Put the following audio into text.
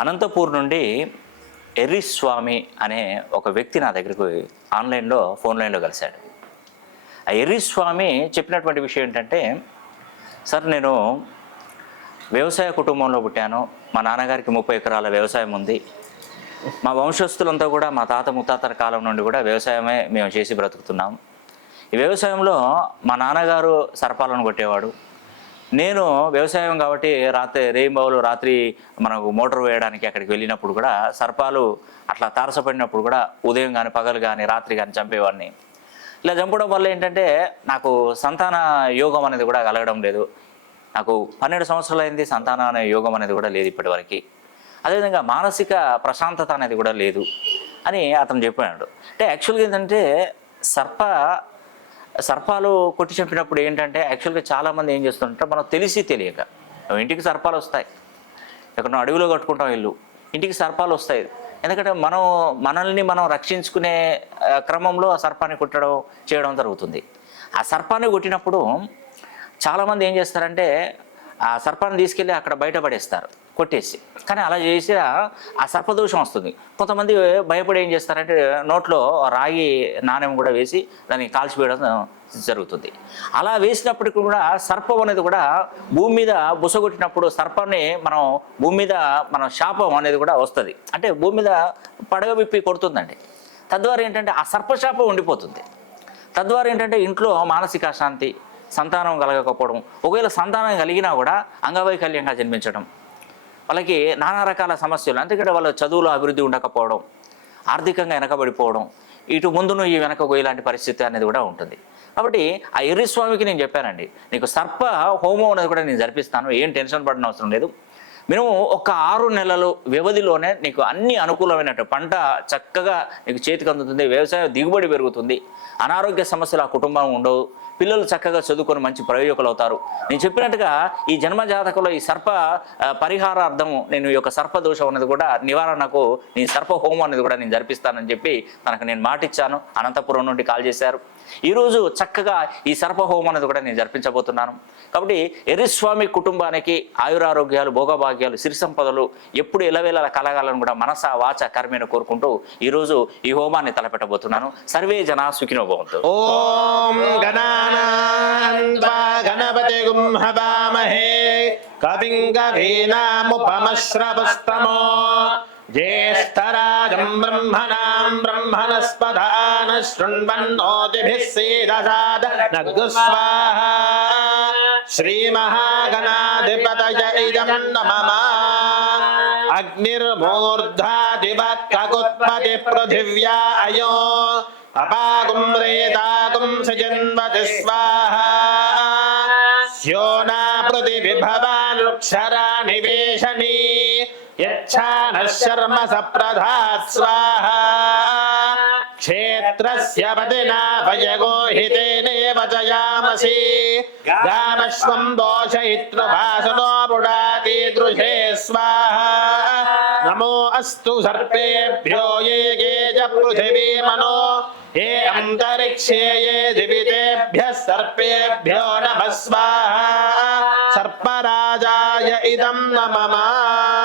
అనంతపూర్ నుండి ఎర్రి స్వామి అనే ఒక వ్యక్తి నా దగ్గరికి ఫోన్ లైన్లో కలిశాడు. ఆ ఎర్రి స్వామి చెప్పినటువంటి విషయం ఏంటంటే, సార్ నేను వ్యవసాయ కుటుంబంలో పుట్టాను. మా నాన్నగారికి 30 ఎకరాల వ్యవసాయం ఉంది. మా వంశస్థులంతా కూడా మా తాత ముత్తాతల కాలం నుండి కూడా వ్యవసాయమే మేము చేసి బ్రతుకుతున్నాం. ఈ వ్యవసాయంలో మా నాన్నగారు సర్పాలను కొట్టేవాడు. నేను వ్యవసాయం కాబట్టి రాత్రి మనకు మోటార్ వేయడానికి అక్కడికి వెళ్ళినప్పుడు కూడా సర్పాలు అట్లా తారసపడినప్పుడు కూడా ఉదయం కానీ పగలు కానీ రాత్రి కానీ చంపేవాడిని. ఇలా చంపడం వల్ల ఏంటంటే నాకు సంతాన యోగం అనేది కూడా కలగడం లేదు. నాకు 12 సంవత్సరాలు అయింది, సంతాన అనే యోగం అనేది కూడా లేదు ఇప్పటివరకు. అదేవిధంగా మానసిక ప్రశాంతత అనేది కూడా లేదు అని అతను చెప్పాడు. అంటే యాక్చువల్గా ఏంటంటే సర్పాలు కొట్టి చంపినప్పుడు ఏంటంటే యాక్చువల్గా చాలామంది ఏం చేస్తుంటారు, మనం తెలియక ఇంటికి సర్పాలు వస్తాయి. ఎక్కడ అడవిలో కట్టుకుంటాం ఇల్లు, ఇంటికి సర్పాలు వస్తాయి. ఎందుకంటే మనల్ని మనం రక్షించుకునే క్రమంలో ఆ సర్పాన్ని చేయడం జరుగుతుంది. ఆ సర్పాన్ని కొట్టినప్పుడు చాలామంది ఏం చేస్తారంటే ఆ సర్పాన్ని తీసుకెళ్ళి అక్కడ బయటపడేస్తారు కొట్టేసి. కానీ అలా చేసి ఆ సర్పదోషం వస్తుంది. కొంతమంది భయపడి ఏం చేస్తారంటే నోట్లో రాగి నాణ్యం కూడా వేసి దాన్ని కాల్చివేయడం జరుగుతుంది. అలా వేసినప్పటికీ కూడా సర్పం అనేది కూడా భూమి మీద బుసగొట్టినప్పుడు సర్పాన్ని భూమి మీద శాపం అనేది కూడా వస్తుంది. అంటే భూమి మీద పడగ విప్పి కొడుతుందండి. తద్వారా ఏంటంటే ఆ సర్పశాపం ఉండిపోతుంది. తద్వారా ఏంటంటే ఇంట్లో మానసిక అశాంతి, సంతానం కలగకపోవడం, ఒకవేళ సంతానం కలిగినా కూడా అంగవైకల్యంగా జన్మించడం, వాళ్ళకి నానా రకాల సమస్యలు, అందుకంటే వాళ్ళ చదువులో అభివృద్ధి ఉండకపోవడం, ఆర్థికంగా వెనకబడిపోవడం, ఇటు ముందును ఈ వెనక ఇలాంటి పరిస్థితి అనేది కూడా ఉంటుంది. కాబట్టి ఆ ఎర్రి స్వామికి నేను చెప్పానండి, నీకు సర్ప హోమం అనేది కూడా నేను జరిపిస్తాను, ఏం టెన్షన్ పడిన అవసరం లేదు. మేము ఒక 6 నెలలు వ్యవధిలోనే నీకు అన్ని అనుకూలమైనట్టు పంట చక్కగా నీకు చేతికి అందుతుంది, వ్యవసాయ దిగుబడి పెరుగుతుంది, అనారోగ్య సమస్యలు ఆ కుటుంబం ఉండవు, పిల్లలు చక్కగా చదువుకొని మంచి ప్రయోజకులు అవుతారు. నేను చెప్పినట్టుగా ఈ జన్మ జాతకంలో ఈ సర్ప పరిహారార్థం నేను ఈ యొక్క సర్పదోషం అనేది కూడా నివారణకు నీ సర్ప హోమం అనేది కూడా నేను జరిపిస్తానని చెప్పి తనకు నేను మాటిచ్చాను. అనంతపురం నుండి కాల్ చేశారు. ఈరోజు చక్కగా ఈ సర్ప హోమం అనేది కూడా నేను జరిపించబోతున్నాను. కాబట్టి ఎర్రిస్వామి కుటుంబానికి ఆయురారోగ్యాలు, భోగభాగ్యాలు, సిరి సంపదలు ఎప్పుడు ఎలవేళలా కలగాలని కూడా మనస వాచ కర్మేణ కోరుకుంటూ ఈరోజు ఈ హోమాన్ని తలపెట్టబోతున్నాను. సర్వే జనా సుఖినో భవంతు. ఓం గణపతి గుంహవామహే కవిం కవీనాముపమశ్రవస్తమో జ్యేష్ఠరాజం బ్రహ్మణాం బ్రహ్మణస్పదాన శృణ్వన్నోతిభిः सीदसादनः स्वाहा श्रीमहागणाधिपतय इदं नमः अग्निर्मूर्धादिवक्ककुत्पति पृथिव्या अयो अपागुं रेतागुं सजन्मति स्वाहा स्योना पृथिविभवान् वृक्षरा निवेशनी यच्छानः शर्म सप्रधात् स्वाहा क्षेत्रस्य पतिना भयगोहितेनेव जयामसि गामश्वं दोषयित्रुभासनो पुडातीदृशे स्वाहा नमो अस्तु सर्पेभ्यो ये च पृथिवी मनो ये अंतरिक्षे ये दिवितेभ्यः सर्पेभ्यो नमः स्वाहा सर्पराजाय इदं नमः।